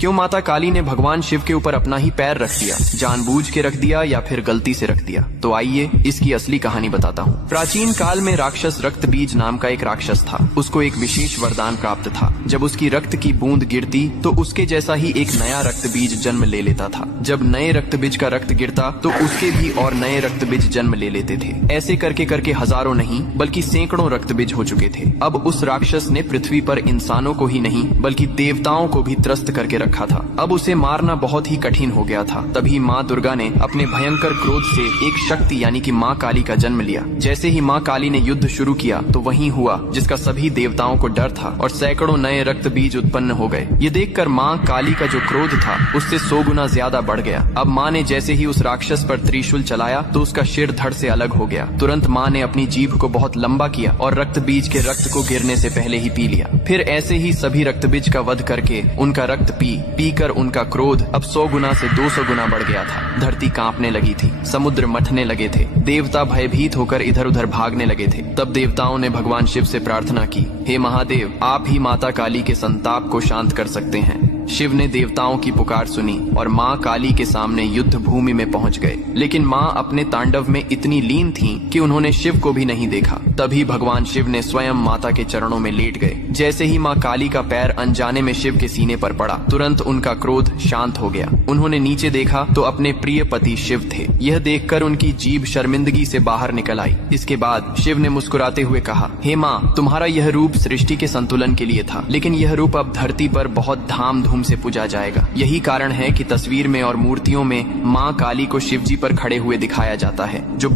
क्यों माता काली ने भगवान शिव के ऊपर अपना ही पैर रख दिया? जानबूझ के रख दिया या फिर गलती से रख दिया? तो आइए इसकी असली कहानी बताता हूँ। प्राचीन काल में राक्षस रक्त बीज नाम का एक राक्षस था। उसको एक विशेष वरदान प्राप्त था। जब उसकी रक्त की बूंद गिरती तो उसके जैसा ही एक नया रक्त बीज जन्म ले लेता था। जब नए रक्त बीज का रक्त गिरता तो उसके भी और नए रक्त बीज जन्म ले लेते थे। ऐसे करके करके हजारों नहीं बल्कि सैकड़ों रक्त बीज हो चुके थे। अब उस राक्षस ने पृथ्वी पर इंसानों को ही नहीं बल्कि देवताओं को भी त्रस्त करके रखा था। अब उसे मारना बहुत ही कठिन हो गया था। तभी माँ दुर्गा ने अपने भयंकर क्रोध से एक शक्ति यानी कि माँ काली का जन्म लिया। जैसे ही माँ काली ने युद्ध शुरू किया तो वही हुआ जिसका सभी देवताओं को डर था और सैकड़ों नए रक्त बीज उत्पन्न हो गए। ये देखकर माँ काली का जो क्रोध था उससे 100 गुना ज्यादा बढ़ गया। अब माँ ने जैसे ही उस राक्षस पर त्रिशूल चलाया तो उसका सिर धड़ से अलग हो गया। तुरंत माँ ने अपनी जीभ को बहुत लंबा किया और रक्त बीज के रक्त को गिरने से पहले ही पी लिया। फिर ऐसे ही सभी रक्त बीज का वध करके उनका रक्त पी कर उनका क्रोध अब 100 गुना से 200 गुना बढ़ गया था। धरती कांपने लगी थी, समुद्र मथने लगे थे, देवता भयभीत होकर इधर उधर भागने लगे थे। तब देवताओं ने भगवान शिव से प्रार्थना की, हे महादेव, आप ही माता काली के संताप को शांत कर सकते हैं। शिव ने देवताओं की पुकार सुनी और माँ काली के सामने युद्ध भूमि में पहुंच गए। लेकिन माँ अपने तांडव में इतनी लीन थीं कि उन्होंने शिव को भी नहीं देखा। तभी भगवान शिव ने स्वयं माता के चरणों में लेट गए। जैसे ही माँ काली का पैर अनजाने में शिव के सीने पर पड़ा, तुरंत उनका क्रोध शांत हो गया। उन्होंने नीचे देखा तो अपने प्रिय पति शिव थे। यह देखकर उनकी जीभ शर्मिंदगी से बाहर निकल आई। इसके बाद शिव ने मुस्कुराते हुए कहा, हे माँ, तुम्हारा यह रूप सृष्टि के संतुलन के लिए था, लेकिन यह रूप अब धरती पर बहुत धाम से पूजा जाएगा। यही कारण है कि तस्वीर में और मूर्तियों में माँ काली को शिवजी पर खड़े हुए दिखाया जाता है, जो